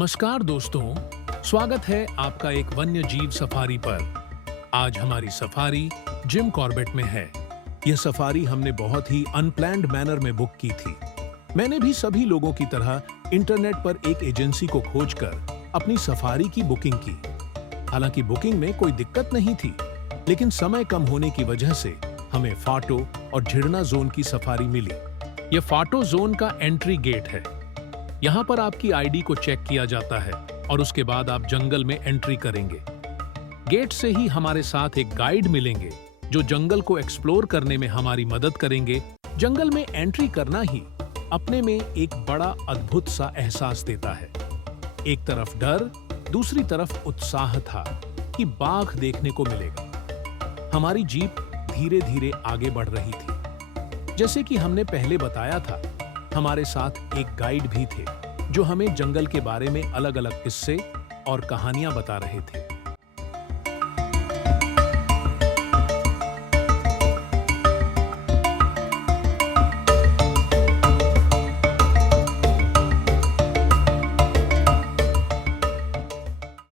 नमस्कार दोस्तों, स्वागत है आपका एक वन्य जीव सफारी पर। आज हमारी सफारी जिम कॉर्बेट में है। यह सफारी हमने बहुत ही अनप्लैन्ड मैनर में बुक की थी। मैंने भी सभी लोगों की तरह इंटरनेट पर एक एजेंसी को खोजकर अपनी सफारी की बुकिंग की। हालांकि बुकिंग में कोई दिक्कत नहीं थी, लेकिन समय कम होने की वजह से हमें फाटो और झिड़ना जोन की सफारी मिली। यह फाटो जोन का एंट्री गेट है। यहाँ पर आपकी आईडी को चेक किया जाता है और उसके बाद आप जंगल में एंट्री करेंगे। गेट से ही हमारे साथ एक गाइड मिलेंगे जो जंगल को एक्सप्लोर करने में हमारी मदद करेंगे। जंगल में एंट्री करना ही अपने में एक बड़ा अद्भुत सा एहसास देता है। एक तरफ डर, दूसरी तरफ उत्साह था कि बाघ देखने को मिलेगा। हमारी जीप धीरे धीरे आगे बढ़ रही थी। जैसे कि हमने पहले बताया था, हमारे साथ एक गाइड भी थे जो हमें जंगल के बारे में अलग-अलग किस्से और कहानियां बता रहे थे।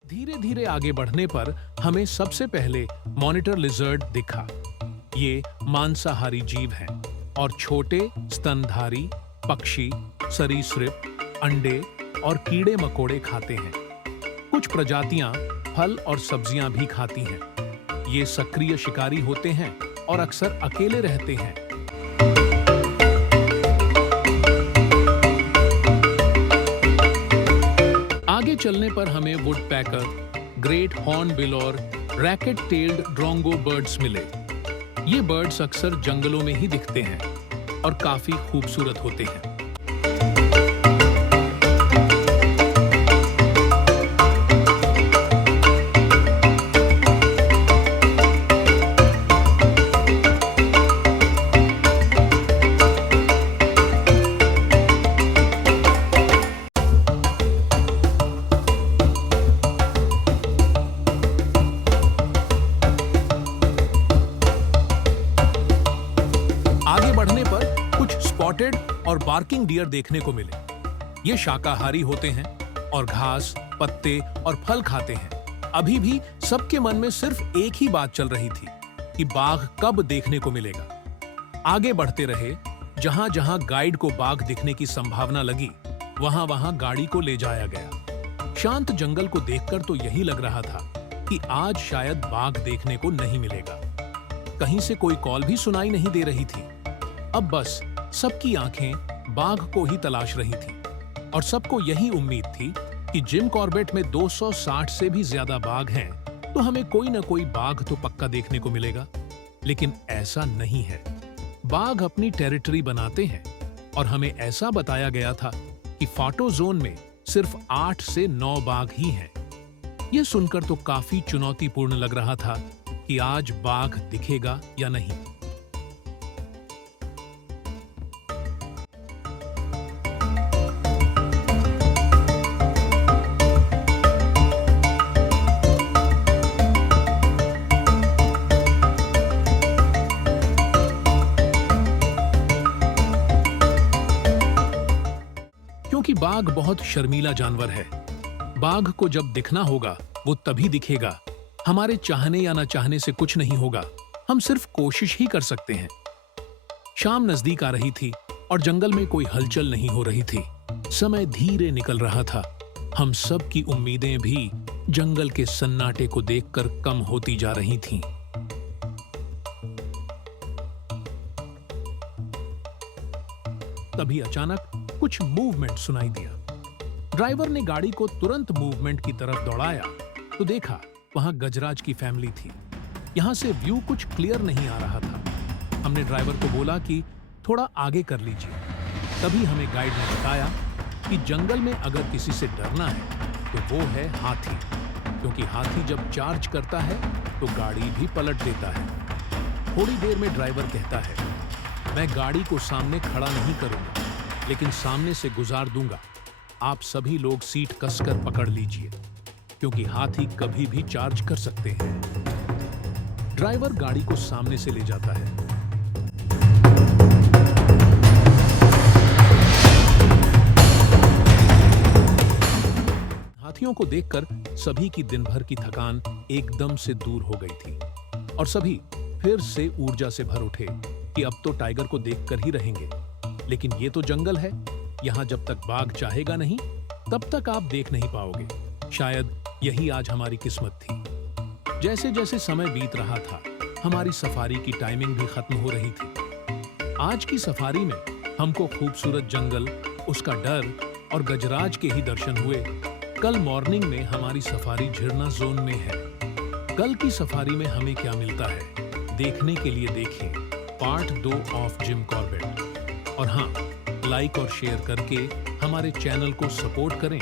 धीरे-धीरे आगे बढ़ने पर हमें सबसे पहले मॉनिटर लिजर्ड दिखा। ये मांसाहारी जीव हैं और छोटे स्तनधारी पक्षी, सरीसृप, अंडे और कीड़े मकोड़े खाते हैं। कुछ प्रजातियां फल और सब्जियां भी खाती हैं। ये सक्रिय शिकारी होते हैं और अक्सर अकेले रहते हैं। आगे चलने पर हमें वुडपैकर, ग्रेट हॉर्नबिल और रैकेट टेल्ड ड्रोंगो बर्ड्स मिले। ये बर्ड्स अक्सर जंगलों में ही दिखते हैं और काफी खूबसूरत होते हैं। आगे बढ़ने पर कुछ स्पॉटेड और बार्किंग डियर देखने को मिले। ये शाकाहारी होते हैं और घास, पत्ते और फल खाते हैं। अभी भी सबके मन में सिर्फ एक ही बात चल रही थी कि बाघ कब देखने को मिलेगा। आगे बढ़ते रहे। जहां जहां गाइड को बाघ दिखने की संभावना लगी, वहां वहां गाड़ी को ले जाया गया। शांत जंगल को देखकर तो यही लग रहा था कि आज शायद बाघ देखने को नहीं मिलेगा। कहीं से कोई कॉल भी सुनाई नहीं दे रही थी। अब बस सबकी आंखें बाघ को ही तलाश रही थी और सबको यही उम्मीद थी कि जिम कॉर्बेट में 260 से भी ज्यादा बाघ हैं, तो हमें कोई ना कोई बाघ तो पक्का देखने को मिलेगा। लेकिन ऐसा नहीं है। बाघ अपनी टेरिटरी बनाते हैं और हमें ऐसा बताया गया था कि फाटो जोन में सिर्फ 8 से 9 बाघ ही हैं। यह सुनकर तो काफी चुनौतीपूर्ण लग रहा था कि आज बाघ दिखेगा या नहीं। क्योंकि बाघ बहुत शर्मीला जानवर है। बाघ को जब दिखना होगा वो तभी दिखेगा। हमारे चाहने या न चाहने से कुछ नहीं होगा। हम सिर्फ कोशिश ही कर सकते हैं। शाम नजदीक आ रही थी और जंगल में कोई हलचल नहीं हो रही थी। समय धीरे निकल रहा था। हम सब की उम्मीदें भी जंगल के सन्नाटे को देखकर कम होती जा रही थीं। तभी अचानक कुछ मूवमेंट सुनाई दिया। ड्राइवर ने गाड़ी को तुरंत मूवमेंट की तरफ दौड़ाया तो देखा वहां गजराज की फैमिली थी। यहां से व्यू कुछ क्लियर नहीं आ रहा था। हमने ड्राइवर को बोला कि थोड़ा आगे कर लीजिए। तभी हमें गाइड ने बताया कि जंगल में अगर किसी से डरना है तो वो है हाथी, क्योंकि हाथी जब चार्ज करता है तो गाड़ी भी पलट देता है। थोड़ी देर में ड्राइवर कहता है, मैं गाड़ी को सामने खड़ा नहीं करूंगा, लेकिन सामने से गुजार दूंगा। आप सभी लोग सीट कसकर पकड़ लीजिए, क्योंकि हाथी कभी भी चार्ज कर सकते हैं। ड्राइवर गाड़ी को सामने से ले जाता है। हाथियों को देखकर सभी की दिन भर की थकान एकदम से दूर हो गई थी और सभी फिर से ऊर्जा से भर उठे कि अब तो टाइगर को देखकर ही रहेंगे। लेकिन ये तो जंगल है, यहाँ जब तक बाघ चाहेगा नहीं तब तक आप देख नहीं पाओगे। शायद यही आज हमारी किस्मत थी। जैसे जैसे समय बीत रहा था, हमारी सफारी की टाइमिंग भी खत्म हो रही थी। आज की सफारी में हमको खूबसूरत जंगल, उसका डर और गजराज के ही दर्शन हुए। कल मॉर्निंग में हमारी सफारी झिरना जोन में है। कल की सफारी में हमें क्या मिलता है, देखने के लिए देखें पार्ट 2 ऑफ जिम कॉर्बेट। और हाँ, लाइक और शेयर करके हमारे चैनल को सपोर्ट करें।